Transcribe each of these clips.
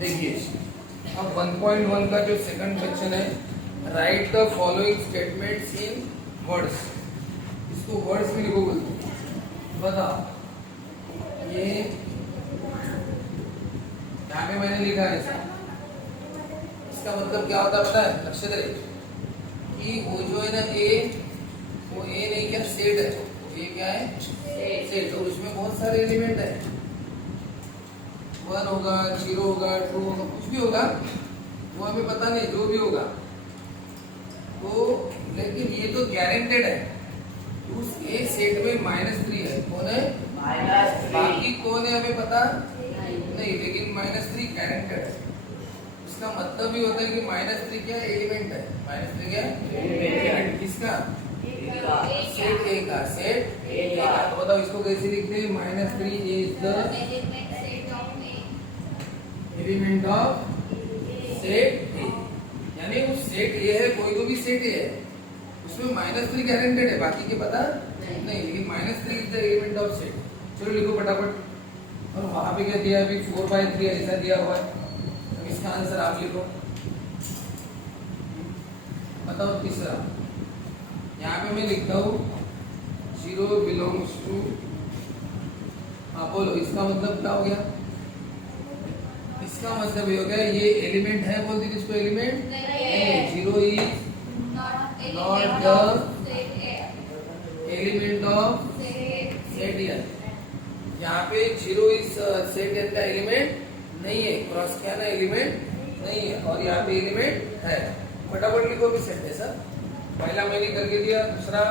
देखिए अब 1.1 का जो सेकंड क्वेश्चन है, right the following statements in words. इसको वर्ड्स में लिखो बोलते, बताओ। ये यहाँ पे मैंने लिखा है ऐसा, इसका मतलब क्या होता है पता है? लक्ष्य दे कि वो जो है ना ए, वो ए नहीं क्या सेट है, ये क्या है सेट, और उसमें बहुत सारे एलिमेंट है, 1 होगा, 0 होगा, 2 होगा, कुछ भी होगा, वो हमें पता नहीं, जो भी होगा तो, लेकिन ये तो गारंटेड है। उस एक सेट में -3 है, कौन है? बाकी कौन है हमें पता नहीं, लेकिन -3 गारंटेड है। इसका मतलब ही होता है कि -3 क्या एलिमेंट है, -3 क्या एलिमेंट किसका? सेट ए का, सेट ए का। तो बताओ इसको कैसे लिखते हैं? -3 is the element of set ए, यानी उस सेट ए है, कोई तो भी सेट ए है, उसमें -3 गारंटेड है, बाकी के पता नहीं, लेकिन -3 is the element of set. चलो लिखो फटाफट। और वहां पे क्या दिया? अभी 4/3 ऐसा दिया हुआ है, अब इसका आंसर आप लिखो। बताओ तीसरा, यहाँ पे मैं लिखता हूँ 0 बिलोंग्स टू, हाँ बोलो इसका मतलब क्या हो गया? इसका मतलब ये हो गया ये एलिमेंट है, बोल दीजिए इसको एलिमेंट नहीं, 0 is not the element of set ए। यहाँ पे 0 इज सेट ए का एलिमेंट नहीं है, क्रॉस क्या ना एलिमेंट नहीं है, और यहाँ पे एलिमेंट है। फटाफट लिखो भी सेट है सर, पहला मैंने करके दिया, दूसरा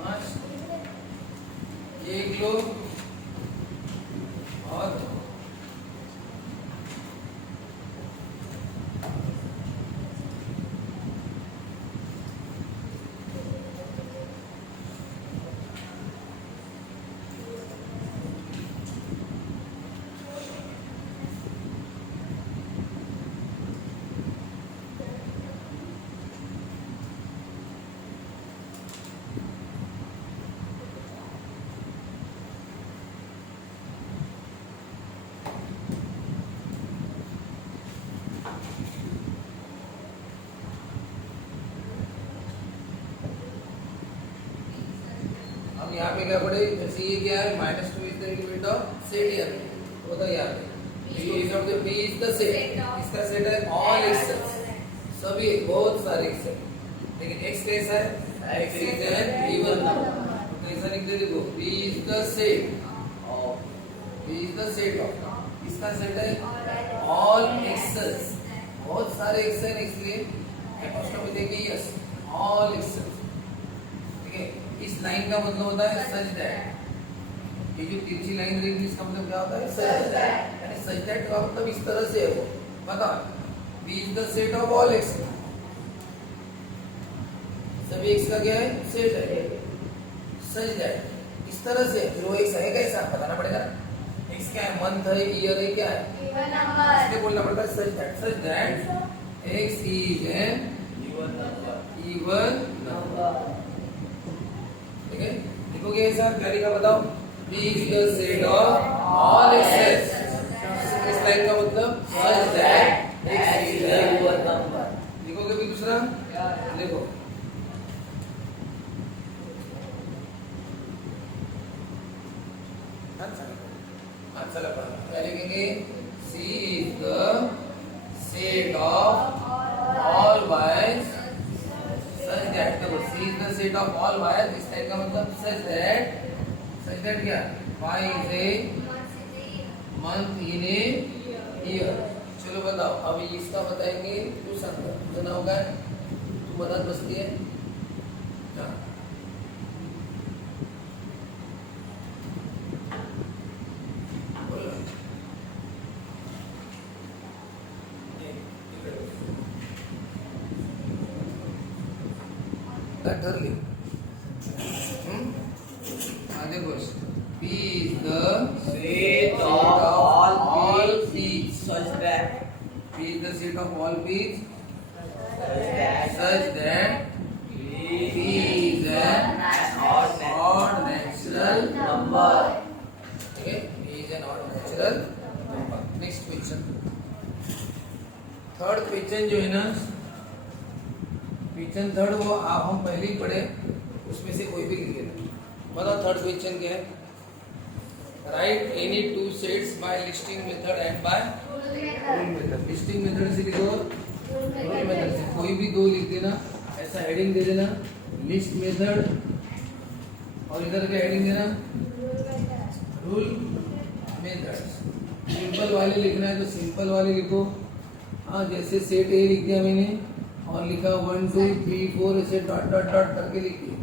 5 एक लो और यहाँ पे क्या पड़े? जैसे ये क्या है, -2 is the element of set ए, होता है यहाँ पे B इज द सेट, इसका सेट है ऑल एक्सेस, सभी बहुत सारे एक्सेस, लेकिन x कैसा है? x is an even number, तो कैसा लिख दे? देखो B is the set of, B is the set of, इसका सेट है ऑल एक्सेस, बहुत सारे एक्सेस है, इसलिए एपोस्ट्रोफी देंगे यस, ऑल एक्सेस। ठीक है, इस लाइन का मतलब होता है सच दैट, ये जो तिरछी लाइन रहेगी इसका मतलब क्या होता है? सच दैट, यानी सच दैट का मतलब इस तरह से है वो, बताओ B is the set of all x, सभी x का क्या है? सेट है, सच दैट इस तरह से, जो x है कैसा बताना पड़ेगा, x क्या है? मंथ है, ईयर है, क्या है? इवन नंबर, इसलिए बोलना पड़ता है such that x is an even number. ठीक है, लिखोगे ऐसा, क्या लिखा बताओ? B is the set of all x's, इस लाइन का मतलब such that x is a even number। लिखोगे भी दूसरा, लिखो अच्छा लगा, क्या लिखेंगे? C is the set of all y's such that, देखो C is the set of all y's, इस लाइन का मतलब such that क्या? Y is a month in a year। चलो बताओ, अभी इसका बताएंगे, तू सुना होगा, तू मदद बसती है क्या? ठरली देखो, B is the set of all P's, such that B is the set of all P's such that P is an odd natural number। Okay, P is an odd natural number। Next question। Third question जो है ना, question third वो आप हम पहले ही पढ़े, उसमें से कोई भी लिख लेना। बताओ थर्ड क्वेश्चन क्या है? Write any two sets by listing method and by rule method. Listing method से लिखो, रूल मेथड से कोई भी दो लिख देना, ऐसा हेडिंग दे देना लिस्ट मेथड, और इधर क्या हेडिंग देना? Rule methods. सिंपल वाले लिखना है तो सिंपल वाले लिखो। हाँ, जैसे सेट ए लिख दिया मैंने और लिखा 1 2 3 4 ऐसे डॉट डॉट डॉट करके लिखिए,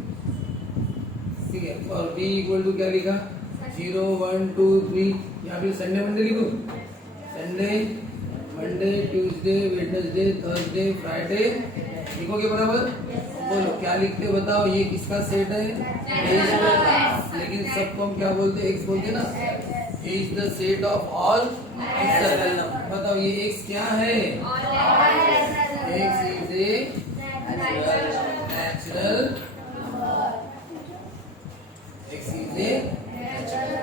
ठीक है। और बी इक्वल टू क्या लिखा? 0 1 2 3। यहाँ पे संडे मंडे लिखो, Sunday Monday Tuesday Wednesday Thursday Friday लिखोगे बराबर? बोलो क्या लिखते हो बताओ, ये किसका सेट है? लेकिन सबको हम क्या बोलते हैं? एक्स बोलते ना। Is the set of all natural number. बताओ ये एक्स क्या है? X is a natural, x is a natural.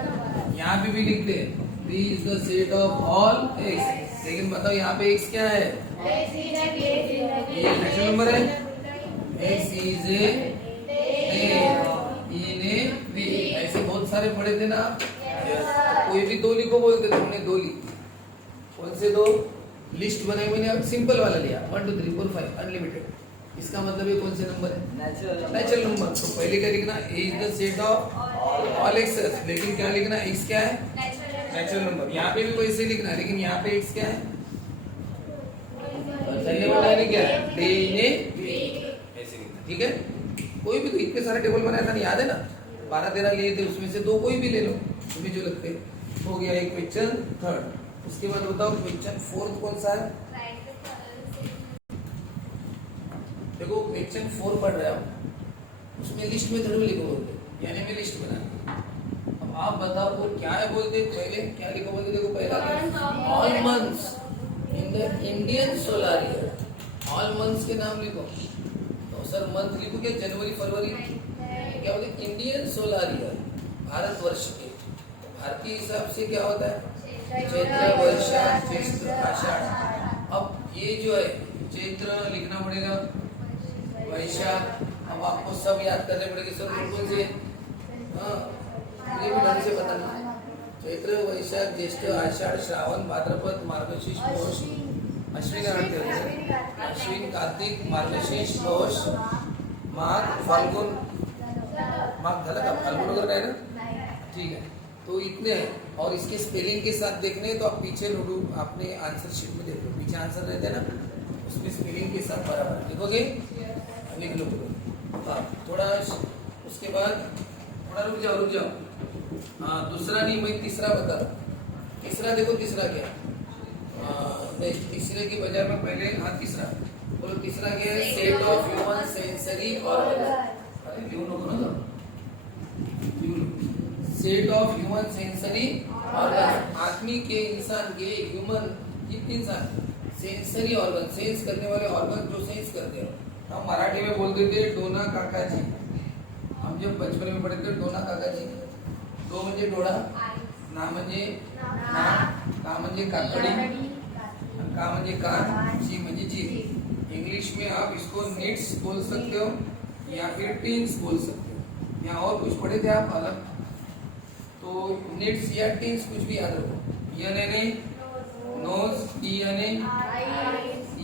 यहाँ पे भी लिखते हैं B is the set of all x, लेकिन बताओ यहाँ पे एक्स क्या है? ये नेचुरल नंबर है। X is a in A B, ऐसे बहुत सारे पढ़े थे ना आप। तो कोई भी दो लिखो बोलते थे, हमने दो लिखी। कौन से दो? लिस्ट बनाई मैंने, अब सिंपल वाला लिया 1 2 3 4 5 अनलिमिटेड। इसका मतलब ये कौन से नंबर है? Natural number. तो पहले क्या लिखना? A is the set of all x, लेकिन क्या लिखना? एक्स क्या है? Natural number. यहाँ पे भी वैसे लिखना है, लेकिन यहाँ पे एक्स क्या है? संडे मंडे क्या है? डे इन ए वीक, ऐसे लिखना, ठीक है। कोई भी, तो इतने सारे टेबल बनाया था ना, याद है ना? 12 13 लिए थे, उसमें से दो कोई भी ले लो, तुम्हें जो लगते। हो गया एक क्वेश्चन थर्ड। उसके बाद बताओ क्वेश्चन फोर्थ कौन सा है? देखो क्वेश्चन 4 पढ़ रहा हूँ, उसमें लिस्ट में थोड़ी लिखो बोलते, यानी मैं लिस्ट बना। अब आप बताओ वो क्या है बोलते? पहले क्या लिखो बोलते? देखो पहला all months in the Indian solar year. All months के नाम लिखो। तो सर मंथ लिखो क्या? जनवरी फरवरी? क्या बोलते? इंडियन सोलर ईयर, भारतवर्ष के। भारतीय हिसाब से क्या होता है? चैत्र वैशाख ज्येष्ठ आषाढ़। अब ये जो है चैत्र लिखना पड़ेगा, वैशाख अब आपको सब याद करने पड़ेंगे सर, कौन से? हाँ, ये भी ढंग से बताना। चैत्र वैशाख ज्येष्ठ आषाढ़ श्रावण भाद्रपद मार्गशीर्ष पौष अश्विन, अश्विन कार्तिक मार्गशीर्ष पौष माघ फाल्गुन। माघ झाला का? फाल्गुन वगैरह है ना, ठीक है। तो इतने हैं, और इसके स्पेलिंग के साथ देखने तो आप पीछे नोटू आपने आंसर शीट में देख लो, पीछे आंसर रहते हैं ना, उसमें स्पेलिंग के साथ बराबर लिखोगे। लिख लो थोड़ा, उसके बाद थोड़ा रुक जाओ। हाँ, दूसरा नहीं, मैं तीसरा बता। तीसरा देखो, तीसरा क्या? नहीं, तीसरे के बजाय में पहले, हाँ तीसरा बोलो। तीसरा क्या है? Set of human sensory organ. Set of human sensory organ, आदमी के, इंसान के, ह्यूमन इंसान सेंसरी ऑर्गन, सेंस करने वाले ऑर्गन जो सेंस करते हैं। हम मराठी में बोलते थे डोना काकाजी। हम जब बचपन में पढ़ते थे डोना काकाजी। डो म्हणजे डोळा, ना म्हणजे नाक, का म्हणजे काकडी, का म्हणजे कान, जी म्हणजे जीभ। इंग्लिश में आप इसको निट्स बोल सकते हो या फिर टीन्स बोल सकते हो। यहाँ और कुछ पढ़े थे आप अलग? तो निट्स या टीन्स कुछ भी याद रखो। एन यानी नोज, ई यानी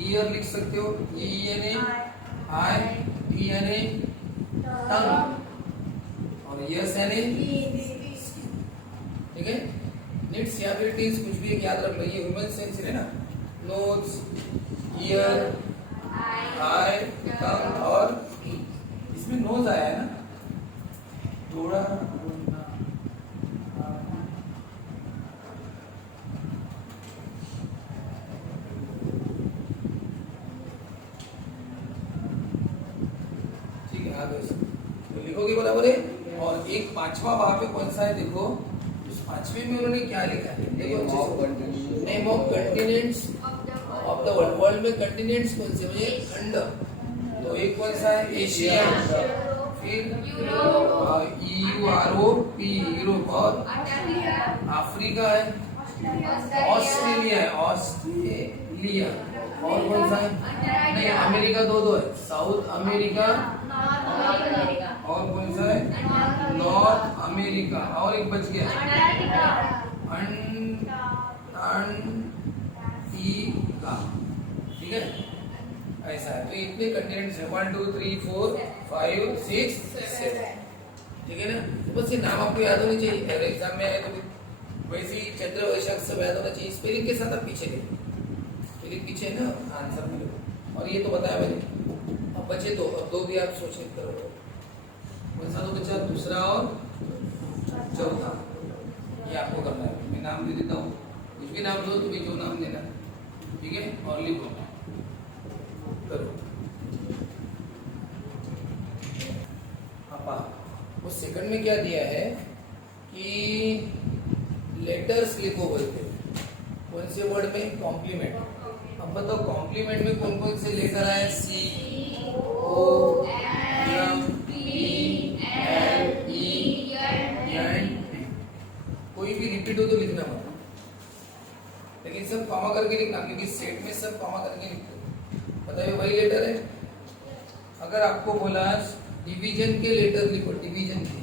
ईयर लिख सकते हो, ई यानी आई, टी यानी टंग, और यस यानी, ठीक है। निट्स या फिर टीन्स कुछ भी एक याद रख लो। ये ह्यूमन सेंसरी है ना, नोज, ईयर, आई, टंग और इसमें नोज आया है ना, थोड़ा तो लिखोगे बराबर है। और एक पांचवा वहां पे कौन सा है देखो, उस पांचवे में उन्होंने क्या लिखा है देखो, name of continents of the world. World में कंटिनेंट्स कौन से? मुझे खंड। तो एक कौन सा है? एशिया, फिर यूरोप, यूरोप, और अफ्रीका है, ऑस्ट्रेलिया है, ऑस्ट्रेलिया, और कौन सा है? नहीं, अमेरिका दो है, साउथ अमेरिका और कौन सा है? नॉर्थ अमेरिका, और एक बच गया अंटार्कटिका। ठीक है, ऐसा है। तो इतने कंटिनेंट्स है, 1 2 3 4 5 6 7। ठीक है ना? तो बस ये नाम आपको याद होने चाहिए, अगर एग्जाम में आए तो वैसे ही चंद्र वैशाख सब याद होना चाहिए। स्पेलिंग के साथ आप पीछे देखो, स्पेलिंग पीछे है ना, आंसर में लो। और ये तो बताया मैंने। अब बचे दो, अब दो भी आप सोच करो। कौन सा दो बचा? दूसरा और चौथा, ये आपको करना है। मैं नाम दे देता हूँ, कुछ भी नाम दो, तुम्हें जो नाम देना है। ठीक है, और लिखो, करो। वो सेकंड में क्या दिया है कि लेटर्स लिखो बोलते। कौन से वर्ड में? कॉम्प्लीमेंट। अब बताओ कॉम्प्लीमेंट में कौन कौन से लेटर आए? C O M P L E N. कोई भी रिपीट हो तो लिखना मत, लेकिन सब कॉमा करके लिखना, क्योंकि सेट में सब कॉमा करके लिखते। बताइए वही लेटर है। अगर आपको बोला डिवीजन के लेटर लिखो, डिवीजन के,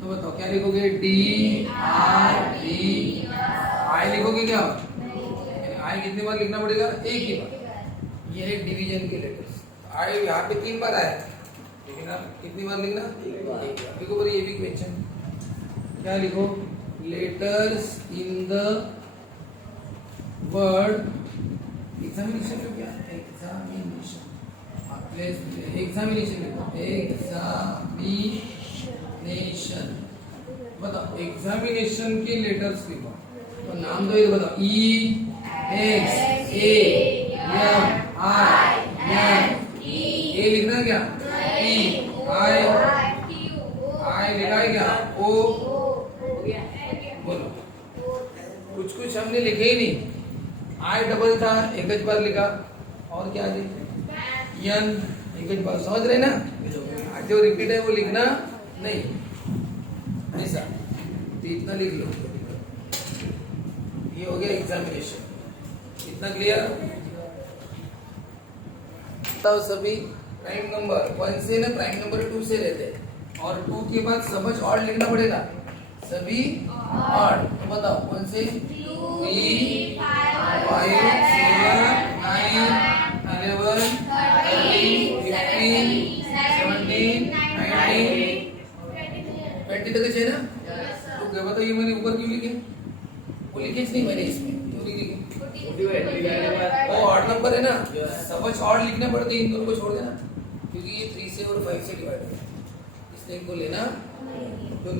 तो बताओ क्या लिखोगे? D R D. आई लिखोगे क्या? आई कितनी बार लिखना पड़ेगा? एक ही बार। ये है डिवीजन के लेटर्स। आई यहाँ पे 3 बार आया, लेकिन आप कितनी बार लिखना? एक बार। लिखो बोले, ये भी क्वेश्चन क्या लिखो? Letters in the word examination. तो क्या? एग्जामिनेशन। एग्जामिनेशन लिखो, एग्जामिनेशन। बताओ एग्जामिनेशन के लेटर्स लिखो, तो नाम दो। ये बताओ, E X A M I N A लिखना है क्या? ई आई लिखा है क्या? ओ। बोलो, कुछ कुछ हमने लिखे ही नहीं। आई डबल था, एक ही बार लिखा। और क्या है? यन, एक ही बार। समझ रहे ना? जो रिपीट है वो लिखना नहीं, ऐसा। तो इतना लिख लो, ये हो गया एग्जामिनेशन। इतना क्लियर? बताओ सभी, प्राइम नंबर 1 से ना प्राइम नंबर 2 से रहते हैं, और 2 के बाद समझ ऑड लिखना पड़ेगा, सभी ऑड। तो बताओ कौन से? 3 5 7 9 11 13 15 17 19 20 तक है ना? तो क्या बताओ, ये मैंने ऊपर क्यों लिखे? वो लिखे नहीं मैंने, इसमें क्यों नहीं लिखे? वो ऑड नंबर है ना, समझ ऑड लिखना पड़ता है। इन दोनों को छोड़ देना, क्योंकि ये 3 से और 5 से डिवाइड है, इसलिए इनको लेना। तो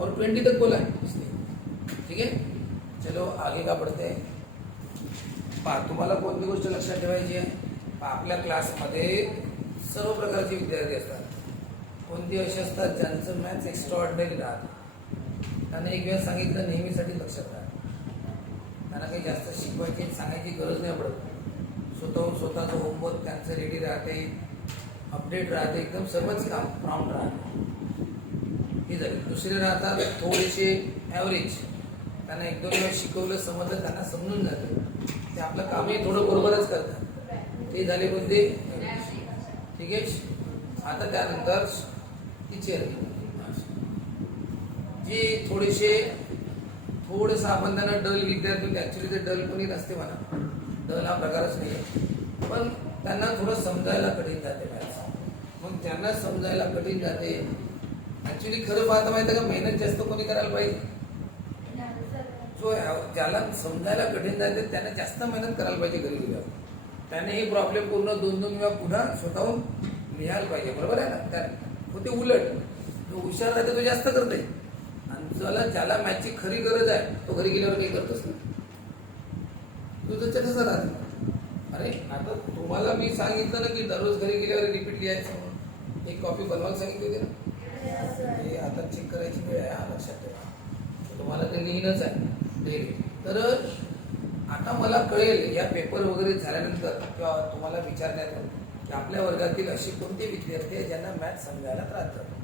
और 20 तक बोला है इसलिए। ठीक है, चलो आगे का पढ़ते हैं। तुम्हाला कोणती गोष्ट लक्षात ठेवायची आहे? आपल्या क्लासमध्ये सर्व प्रकारचे विद्यार्थी असतात. कोणती असे असतात ज्यांचं मॅथ्स एक्स्ट्रा ऑर्डिनरी राहतं. त्यांना एक वेळ सांगितलं नेहमीसाठी लक्षात राहतं. त्यांना काही जास्त शिकवायची सांगायची गरज नाही पडत. स्वतःहून स्वतःचं होमवर्क त्यांचं रेडी राहते, अपडेट राहते, एकदम सर्वच काम प्रॉम्प्ट राहते. हे झाले. दुसरे राहतात थोडेसे ॲव्हरेज, त्यांना 1-2 वेळा शिकवलं, समजलं, त्यांना समजून जातं, ते आपलं कामही थोडं बरोबरच करतात. ते झाले कोणते? ठीक आहे. आता त्यानंतर टीचर जे थोडंसं आपण त्यांना डल विद्यार्थी, ॲक्च्युली ते डल कोणी नसते म्हणा, डल हा प्रकारच नाही आहे, पण त्यांना थोडं समजायला कठीण जाते मॅथ्स. मग त्यांना समजायला कठीण जाते. ॲक्च्युली खरं पाहता माहिती आहे का, मेहनत जास्त कोणी करायला पाहिजे? जो ज्याला समजायला कठीण जाते त्याने जास्त मेहनत करायला पाहिजे घरी गेल्यावर. त्याने हे प्रॉब्लेम पूर्ण 2-2 वेळा पुन्हा स्वतःहून लिहायला पाहिजे. बरोबर आहे ना? त्याने होते उलट, जो हुशार राहते तो जास्त करते, आणि ज्याला मॅथची खरी गरज आहे तो घरी गेल्यावर काही करतच नाही. तुझं तसं राहते. अरे आता तुम्हाला मी सांगितलं ना की दररोज घरी गेल्यावर रिपीट लिहायचं म्हणून, एक कॉपी बनवायला सांगितली होती ना. हे आता चेक करायची वेळ आहे, लक्षात ठेवा. तुम्हाला ते लिहिणंच आहे डेली. तर आता मला कळेल या पेपर वगैरे झाल्यानंतर, किंवा तुम्हाला विचारण्यात येईल की आपल्या वर्गातील असे कोणते विद्यार्थी आहेत ज्यांना मॅथ्स समजायला त्रास जातो.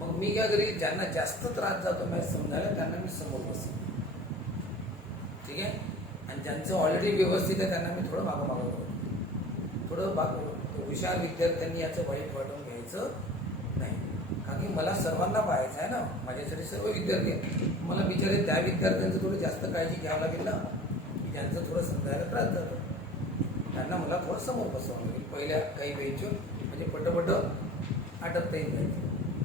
मग मी काय करेन, ज्यांना जास्त त्रास जातो मॅथ्स समजायला, त्यांना मी समोर बसेन. ठीक आहे. आणि ज्यांचं ऑलरेडी व्यवस्थित आहे त्यांना मी थोडं मागं करतो. थोडं हुशार विद्यार्थ्यांनी याचं वाईट वाटून घ्यायचं नाही. कारण की मला सर्वांना पाहायचं आहे ना, माझ्यासाठी सर्व विद्यार्थी आहेत. मला बिचारे त्या विद्यार्थ्यांचं थोडं जास्त काळजी घ्यावं लागेल ना, की ज्यांचं थोडं समजायला त्रास जातो. त्यांना मला थोडं समोर बसवावं लागेल पहिल्या काही वेळेचं, म्हणजे पटपट आटपता येईल जाईल.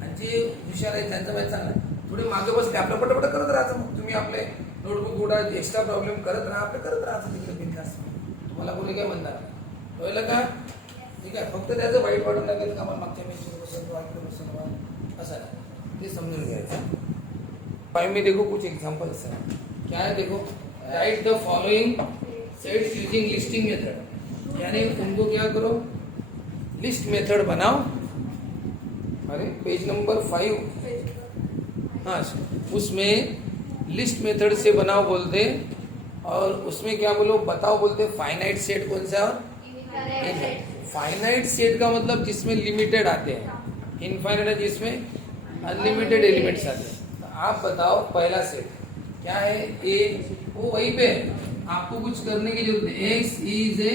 आणि जे हुशार आहे त्यांचं वेळ चांगला आहे, थोडे मागे बसले आपलं पटपट करत राहायचं. मग तुम्ही आपले नोटबुक थोडा एक्स्ट्रा प्रॉब्लेम करत राहा, आपलं करत राहायचं तिकडे बिनधास्त. तुम्हाला कोणी काय म्हणणार नाही. कळलं का? ठीक आहे. फक्त त्याचं वाईट वाटून लागेल का मला मागच्या वेळेस बसवतो बसवतो असं नाही, ते समजून घ्यायचं. फाइव में देखो कुछ एग्जांपल्स है. क्या है देखो, right the following sets using listing method. यानी उनको क्या करो, लिस्ट मेथड बनाओ. अरे पेज नंबर 5, हाँ, उसमें लिस्ट मेथड से बनाओ बोलते, और उसमें क्या बोलो बताओ बोलते. फाइनाइट सेट कौन सा है? फाइनाइट सेट का मतलब जिसमें लिमिटेड आते हैं, इनफाइनाइट है जिसमें अनलिमिटेड एलिमेंट्स आते हैं. तो आप बताओ पहला सेट क्या है. ए वो वहीं पे आपको कुछ करने की जरूरत है. X is a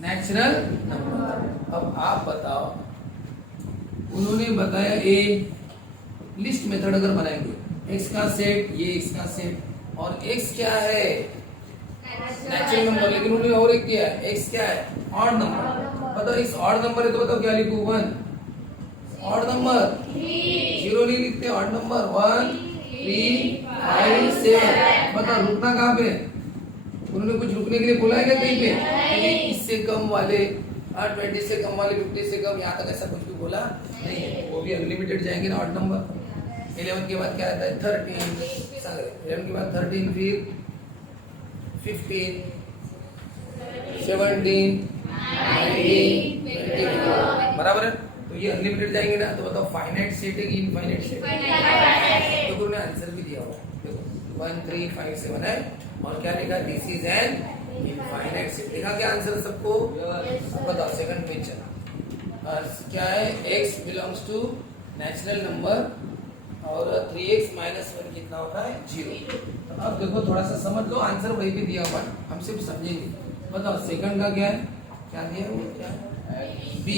natural number. अब आप बताओ, उन्होंने बताया ए, लिस्ट मेथड अगर बनाएंगे एक्स का सेट, ये एक्स का सेट, और एक्स क्या है नेचुरल नंबर, लेकिन उन्होंने और एक किया है, एक्स क्या है ऑड नंबर. बताओ इस ऑड नंबर है तो बताओ क्या लिखूं. 1 ऑड नंबर, 0 नहीं लिखते. Odd number 1 3 5 7. बताओ रुकना कहाँ पे. उन्होंने कुछ रुकने के लिए बोला है क्या कहीं पे? लेकिन इससे कम वाले 20 से कम वाले 50 से कम, यहाँ तक ऐसा कुछ भी बोला नहीं है. वो भी अनलिमिटेड जाएंगे ना ऑड नंबर. 11 के बाद क्या आता है 13. 11 के बाद 13, फिर 15 17 19 20. बराबर है. तो ये अनलिमिटेड जाएंगे ना. तो बताओ फाइनाइट सेट है कि इनफाइनाइट सेट? तो गुरु ने आंसर भी दिया हुआ. देखो 1 3 5 7 है, और क्या लिखा, this is an infinite set. देखा क्या आंसर सबको? बताओ सेकंड क्वेश्चन क्या है. x belongs to natural number, और 3x माइनस 1 कितना होता है 0. तो अब देखो थोड़ा सा समझ लो, आंसर वही भी दिया हुआ, हम सिर्फ समझेंगे. बताओ सेकंड का क्या है, क्या दिया है वो, क्या b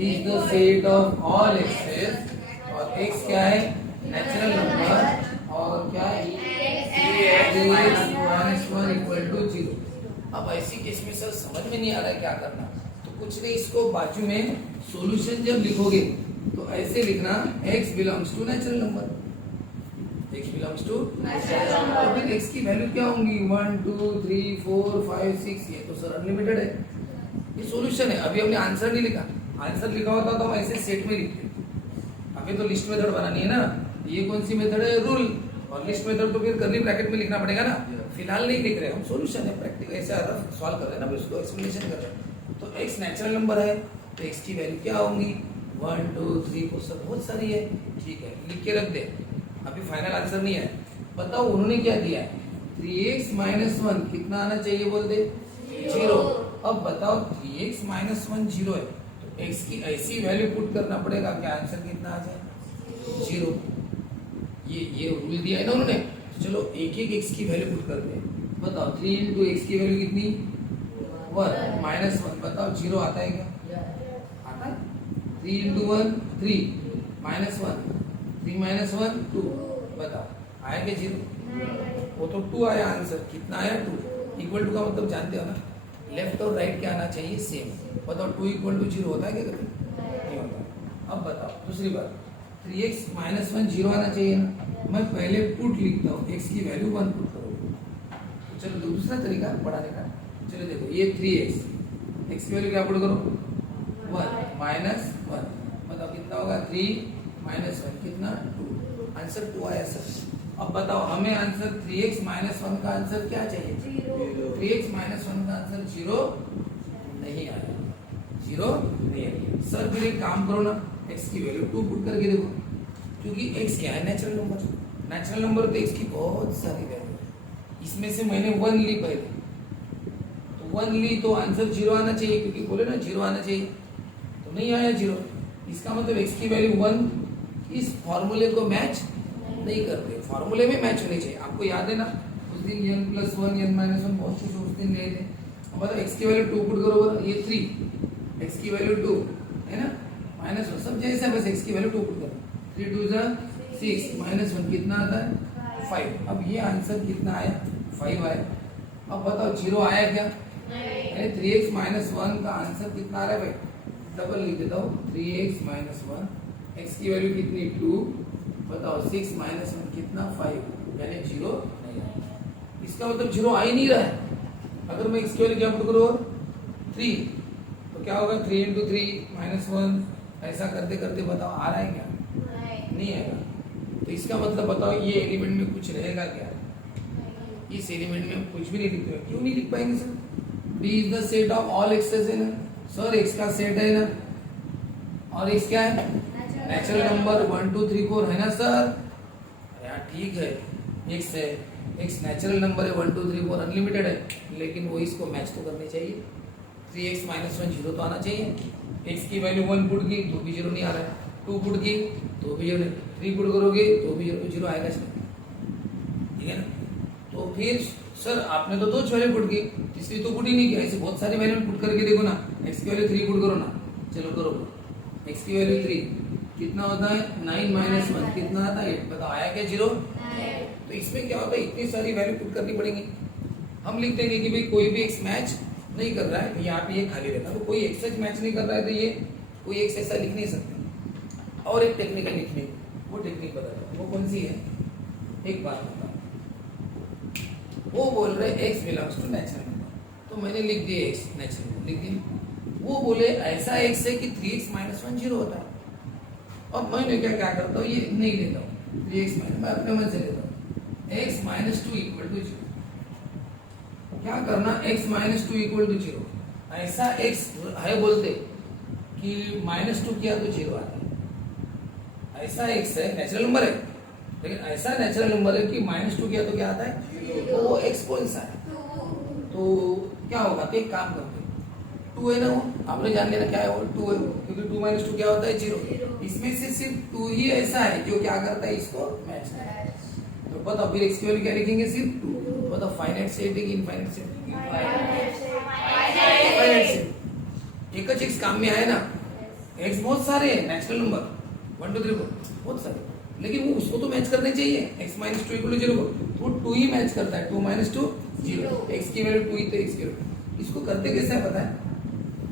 is the set of all x's, और x क्या है नेचुरल नंबर, और क्या है 3x माइनस 1 इक्वल टू 0. अब ऐसी केस में सर समझ में नहीं आ रहा है क्या करना. तो कुछ नहीं, इसको बाजू में सॉल्यूशन जब लिखोगे तो ऐसे लिखना, x belongs to natural number, x belongs to natural number. और फिर x की वैल्यू क्या होंगी 1 2 3 4 5 6. ये तो सर अनलिमिटेड है. ये सॉल्यूशन है. अभी हमने आंसर नहीं लिखा. आंसर लिखा होता तो हम ऐसे सेट में लिखते. अभी तो लिस्ट मेथड बनानी है ना. ये कौन सी मेथड है, रूल. और लिस्ट मेथड तो फिर कर्ली ब्रैकेट में लिखना पड़ेगा ना. फिलहाल नहीं लिख रहे हम, सॉल्यूशन है, प्रैक्टिकल ऐसे सॉल्व कर रहे हैं ना, उसको एक्सप्लेनेशन कर रहे हैं. तो x नेचुरल नंबर है, तो x की वैल्यू क्या होंगी 1 2 3 4 सब बहुत सारी है. ठीक है, लिख के रख दे. अभी फाइनल आंसर नहीं है. बताओ उन्होंने क्या दिया है, 3x माइनस 1 कितना आना चाहिए बोल दे 0. अब बताओ 3x माइनस 1 0 है, तो x की ऐसी वैल्यू पुट करना पड़ेगा कि आंसर कितना आ जाए 0. ये रूल दिया है ना उन्होंने. चलो एक एक x की वैल्यू पुट करते हैं. बताओ 3 इंटू एक्स की वैल्यू कितनी 1 माइनस 1. बताओ 0 आता है क्या, आता है. 3 इंटू 1 3 माइनस 1 3 माइनस 1 2. बताओ आया क्या 0? वो तो 2 आया आंसर. कितना आया 2. इक्वल टू का मतलब जानते हो ना, लेफ्ट और राइट क्या आना चाहिए सेम. बताओ 2 इक्वल टू 0 होता है क्या कभी? नहीं होता. अब बताओ दूसरी बात, 3x माइनस 1 0 आना चाहिए ना. मैं पहले पुट लिखता हूँ, x की वैल्यू 1 पुट करोगे. चलो दूसरा तरीका पढ़ाने का. चलो देखो ये 3x, x की वैल्यू क्या पुट करो 1 माइनस 1. बताओ कितना होगा 3 माइनस 1 कितना 2. आंसर 2 आया सर. अब बताओ हमें आंसर 3x माइनस 1 का आंसर क्या चाहिए 3x माइनस 1 का आंसर 0 नहीं आया. 0 नहीं आया. सर फिर एक काम करो ना, x की वैल्यू 2 पुट करके देखो, क्योंकि x क्या है नेचुरल नंबर. नेचुरल नंबर तो x की बहुत सारी वैल्यू है. इसमें से मैंने 1 ली पहले, तो 1 ली तो आंसर 0 आना चाहिए, क्योंकि बोले ना 0 आना चाहिए, तो नहीं आया 0. इसका मतलब x की वैल्यू 1 इस फॉर्मूले को मैच नहीं करते. फॉर्मूले में मैच होनी चाहिए. आपको याद है ना उस दिन n plus one n minus one बहुत कुछ उस दिन ले थे। अब बताओ x की वैल्यू 2 पुट करो, ये 3, x की वैल्यू 2 है ना, माइनस वन सब जैसे है, बस x की वैल्यू 2 पुट करो, 3 2 जा 6 माइनस वन कितना आता है 5। अब ये आंसर कितना आया 5 आया। अब बताओ 0 आया क्या, अरे 3x माइनस वन का आंसर कितना आ रहा है भाई, डबल लिख देता हूँ 3x माइनस वन, x की वैल्यू कितनी 2, बताओ 6 माइनस वन कितना 5, यानी 0 नहीं आया। इसका मतलब 0 आ ही नहीं रहा है। अगर मैं x की वैल्यू क्या पुट करूँ 3 तो क्या होगा 3 इंटू 3 माइनस वन, ऐसा करते करते बताओ आ रहा है क्या, नहीं आएगा। तो इसका मतलब बताओ ये एलिमेंट में कुछ रहेगा क्या, इस एलिमेंट में हम कुछ भी नहीं लिख पाएंगे। क्यों नहीं लिख पाएंगे sir, B is the set of all x's है ना सर, x का सेट है ना, और x क्या है नेचुरल नंबर 1 2 3 4 है ना सर। यार ठीक है, x है, x नेचुरल नंबर है, 1 2 3 4 अनलिमिटेड है, लेकिन वो इसको मैच तो करने चाहिए। 3x माइनस वन 0 तो आना चाहिए। x की वैल्यू 1 पुट की तो भी 0 नहीं आ रहा है, 2 पुट की तो भी 0 नहीं, 3 पुट करोगे तो भी 0 आएगा, ठीक है ना। तो फिर सर आपने तो दो वैल्यू पुट की, तीसरी तो पुट ही नहीं की, ऐसे बहुत सारे वैल्यू पुट करके देखो ना। x की वैल्यू 3 पुट करो ना, चलो करो, x की वैल्यू 3 कितना होता है 9 माइनस वन कितना आता है 8, बताओ आया क्या 0। तो इसमें क्या होता है इतनी सारी वैल्यू पुट करनी पड़ेगी। हम लिख देंगे कि भाई कोई भी x मैच नहीं कर रहा है, तो यहाँ पे ये खाली रहता है, तो कोई x मैच नहीं कर रहा है तो ये कोई x ऐसा लिख नहीं सकते। और एक टेक्निकल लिखने वो टेक्निक बता दो, वो कौन सी है, एक बात बताओ, वो बोल रहे x belongs to natural number, तो मैंने लिख दिया x नेचुरल नंबर लिख दी। वो बोले ऐसा x है कि 3x माइनस वन 0 होता है। अब मैंने क्या करता हूँ, ये नहीं लेता हूँ 3x माइनस, मैं अपने मन से लेता हूँ x minus two equal to 0। क्या करना, x minus two equal to 0, ऐसा x है बोलते कि माइनस टू किया तो 0 आता है, ऐसा x है नेचुरल नंबर है, लेकिन ऐसा नेचुरल नंबर है कि माइनस टू किया तो क्या आता है, तो वो x कौन सा है, तो क्या होगा, तो एक काम करते 2 है ना, वो आपने जान लेना क्या है, वो 2 है, क्योंकि 2 माइनस टू क्या होता है 0। इसमें से सिर्फ 2 ही ऐसा है जो क्या करता है, इसको मैच करता है। तो बताओ फिर x की वैल्यू क्या लिखेंगे, सिर्फ 2। बताओ फाइनाइट सेट है कि इनफाइनाइट सेट, फाइनाइट सेट। एक च x काम में आए ना, x बहुत सारे हैं नेचुरल नंबर 1 2 3 4 बहुत सारे, लेकिन वो उसको तो मैच करने चाहिए, x minus two equal to 0 को, तो 2 ही मैच करता है, 2 माइनस टू 0, x की वैल्यू 2 ही, तो x की वैल्यू। इसको करते कैसे है पता है,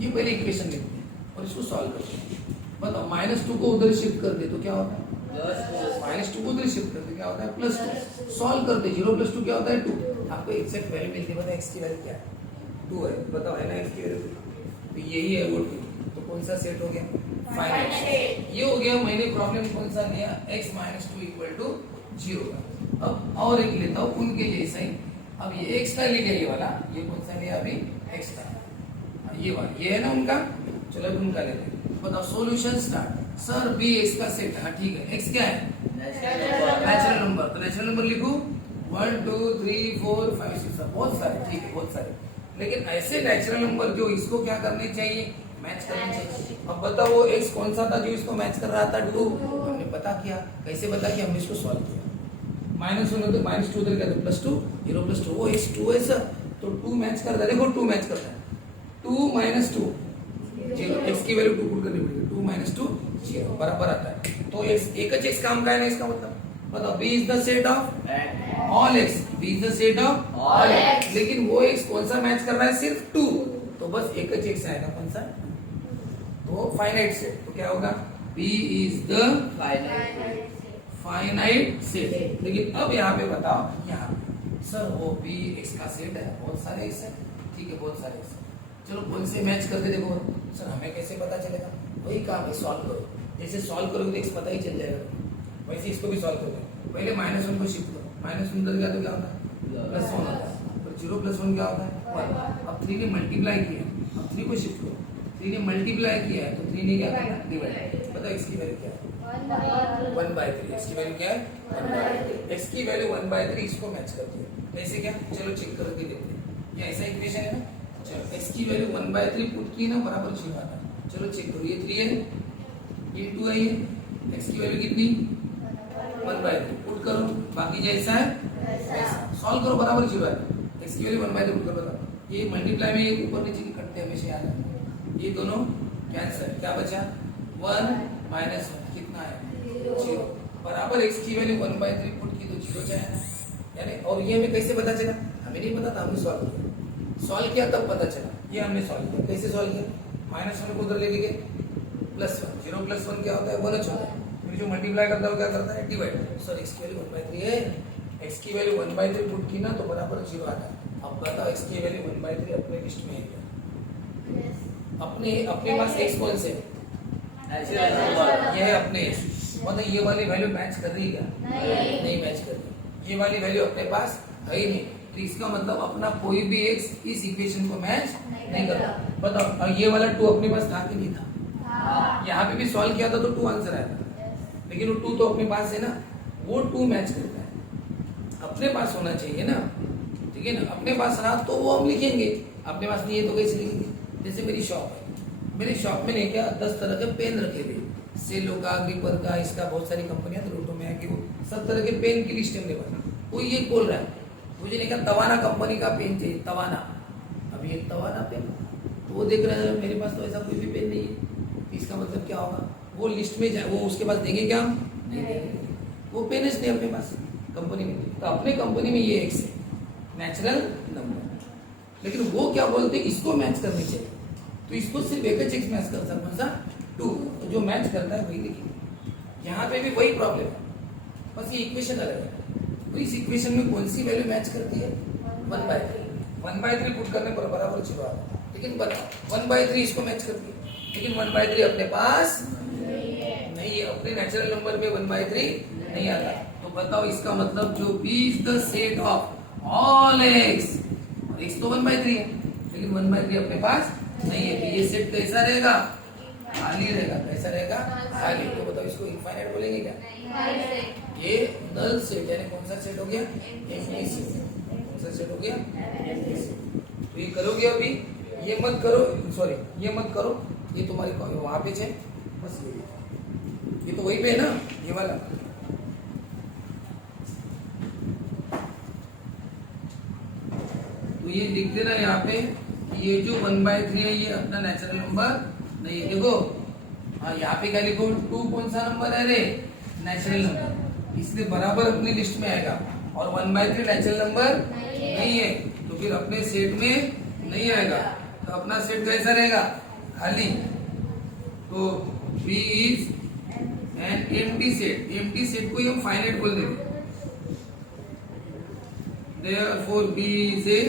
ये पहले इक्वेशन लिखते हैं और इसको सॉल्व करते हैं। बताओ माइनस टू को उधर शिफ्ट कर दे तो क्या होता है, माइनस टू को उधर शिफ्ट कर दे क्या होता है प्लस टू, सॉल्व करते 0 प्लस 2 क्या होता है 2। आपको एग्जैक्ट वैल्यू मिलती है, बताओ x की वैल्यू क्या है 2 है, बताओ है ना x की वैल्यू 2, तो यही है वो 2, तो कौन सा सेट हो गया, फाइनाइट। ये हो गया, मैंने प्रॉब्लम कौन सा लिया, x minus two equal to 0 का। अब और एक लेता हूँ उनके जैसा ही, अब ये एक्स्ट्रा लिया ये वाला, ये कौन सा लिया अभी एक्स्ट्रा, ये वाला ये है ना उनका, चलो उनका लेते हैं। बताओ solution start, sir b x का सेट है, ठीक है, x क्या है नेचुरल नंबर, तो नेचुरल नंबर लिखूं 1 2 3 4 5 6 बहुत सारे, ठीक है बहुत सारे, लेकिन ऐसे नेचुरल नंबर जो इसको क्या करने चाहिए, मैच करने चाहिए। अब बताओ वो x कौन सा था जो इसको मैच कर रहा था 2, हमने पता किया, कैसे पता किया, हमने इसको सॉल्व किया। माइनस वन तो माइनस टू उधर क्या था प्लस 2, 0 प्लस 2, वो x 2 है सर, तो 2 मैच करता है, देखो 2 मैच करता है, 2 माइनस 2 0, x की वैल्यू 2 पुट करनी पड़ेगी, 2 माइनस 2 0 बराबर आता है, तो x एक x काम का है ना, इसका मतलब बताओ b is the set of all x, b is the set of all x, लेकिन वो x कौन सा मैच कर रहा है, सिर्फ 2, तो बस एक x आएगा कौन सा, तो फाइनाइट सेट, तो क्या होगा b is the finite set. लेकिन अब यहाँ पे बताओ, यहाँ सर वो b x का सेट है, बहुत सारे x है, ठीक है बहुत सारे x है, चलो कौन से मैच करके देखो, सर हमें कैसे पता चलेगा, वही काम है सॉल्व करो, जैसे सॉल्व करोगे तो x पता ही चल जाएगा, वैसे इसको भी सॉल्व करोगे, पहले माइनस वन को शिफ्ट करो, माइनस वन उधर गया तो क्या होता है प्लस 1 होता है, तो 0 प्लस 1 क्या होता है 1। अब 3 ने मल्टीप्लाई किया, अब 3 को शिफ्ट करो, 3 ने मल्टीप्लाई किया है तो 3 ने क्या किया डिवाइड, बताओ x की वैल्यू क्या है 1/3, x की वैल्यू क्या है 1/3, x की वैल्यू 1/3 इसको मैच करती है, ऐसे क्या, चलो चेक करके देखते हैं, ये ऐसा इक्वेशन है ना, चलो x की वैल्यू 1/3 पुट की ना बराबर 0 आता है, चलो चेक करो, ये 3 है ये 2 है, ये x की वैल्यू कितनी 1/3 पुट करो, बाकी जैसा है वैसा सॉल्व करो बराबर 0 है। x की वैल्यू 1/3 पुट कर बता। ये मल्टीप्लाई में ऊपर नीचे की कटते हमेशा याद है। ये दोनों कैंसिल, क्या बचा 1 माइनस 1 कितना है 0 बराबर x की वैल्यू 1/3 पुट की तो 0 जाएगा यानी। और ये हमें कैसे पता चला, हमें नहीं पता था, हमने सॉल्व किया तब पता चला। ये हमने सॉल्व किया, कैसे सॉल्व किया, -1 को उधर लेके गए +1, 0 + 1 क्या होता है 1 होता है। फिर जो मल्टीप्लाई करता है वो क्या करता है डिवाइड। सर x की वैल्यू 1/3 है, x की वैल्यू 1/3 पुट की ना तो बराबर 0 आता है। अब बताओ x की वैल्यू 1/3 अपने लिस्ट में है क्या, अपने पास x कौन से ये है अपने, मतलब ये वाली वैल्यू मैच कर रही है क्या, नहीं मैच कर रही। ये वाली वैल्यू अपने पास है ही नहीं, तो इसका मतलब अपना कोई भी x इस इक्वेशन को मैच नहीं कर रहा। बताओ ये वाला 2 अपने पास था कि नहीं था, यहाँ पे भी सॉल्व किया था तो 2 आंसर आया था, लेकिन वो 2 तो अपने पास है ना, वो 2 मैच करता है, अपने पास होना चाहिए ना, ठीक है ना। अपने पास रहा तो वो हम लिखेंगे, अपने पास नहीं है तो कैसे लिखेंगे। जैसे मेरी शॉप है, मेरी शॉप में नहीं क्या 10 तरह के पेन रखे थे, सेलो का, ग्रिपर का, इसका बहुत सारी कंपनियां तो रोटो में आके वो सब तरह के पेन की लिस्ट हमने बना। कोई ये बोल रहा है मुझे नहीं कहा तवाना कंपनी का पेन चाहिए, तवाना, अभी एक तवाना पेन, तो वो देख रहे हैं मेरे पास तो ऐसा कोई भी पेन नहीं है, इसका मतलब क्या होगा, वो लिस्ट में जाए, वो उसके पास देंगे क्या, हम नहीं देंगे, वो पेन नहीं अपने पास कंपनी में। तो अपने कंपनी में ये x है नेचुरल नंबर, लेकिन वो क्या बोलते हैं इसको मैच करनी चाहिए, तो इसको सिर्फ एक x मैच कर सकता कौन सा 2, तो जो मैच करता है वही लिखेंगे। यहाँ पे भी वही प्रॉब्लम है, बस ये इक्वेशन अलग है। तो इस इक्वेशन में कौन सी वैल्यू मैच करती है 1/3 पुट करने पर बराबर 0 आता है, लेकिन बताओ 1/3 इसको मैच करती है, लेकिन 1/3 अपने पास नहीं है, अपने नेचुरल नंबर में 1/3 नहीं आता। तो बताओ इसका मतलब जो b is the set of all x, और x तो 1/3 है, लेकिन 1/3 अपने पास नहीं है, तो ये सेट कैसा रहेगा, खाली रहेगा। कैसा रहेगा, खाली। तो बताओ इसको इनफाइनाइट बोलेंगे क्या, ये नल सेट, यानी कौन सा सेट हो गया, एम्प्टी सेट। कौन सा सेट हो गया, एम्प्टी सेट। तो ये करोगे अभी, ये मत करो, सॉरी ये मत करो, ये तुम्हारी वहां पे है, बस ये तो वही पे है ना, ये वाला। तो ये लिख देना यहाँ पे, ये जो 1/3 है ये अपना नेचुरल नंबर नहीं है। देखो हाँ, यहाँ पे क्या लिखो 2 कौन सा नंबर है रे, नेचुरल नंबर, इसलिए बराबर अपनी लिस्ट में आएगा। और 1/3 नेचुरल नंबर नहीं है, तो फिर अपने सेट में नहीं आएगा, तो अपना सेट कैसा रहेगा, खाली। तो B is an empty set, empty set को हम फाइनाइट बोल देंगे, therefore B is a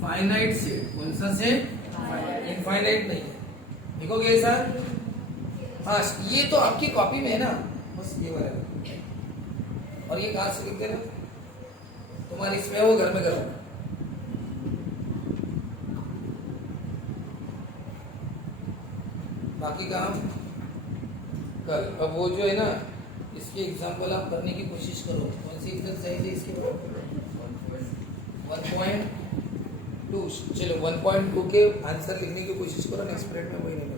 finite set. कौन सा सेट, इनफाइनाइट नहीं है, लिखोगे ऐसा। हाँ ये तो आपकी कॉपी में है ना, बस ये वाला, और ये कहाँ से लिख देना, तुम्हारे इसमें वो घर में करो। बाकी काम कल, अब वो जो है ना इसके एग्जाम्पल आप करने की कोशिश करो। कौन सी एक्सरसाइज है इसके बाद 1.2, चलो 1.2 के आंसर लिखने की कोशिश करो, नेक्स्ट पीरियड में वही नहीं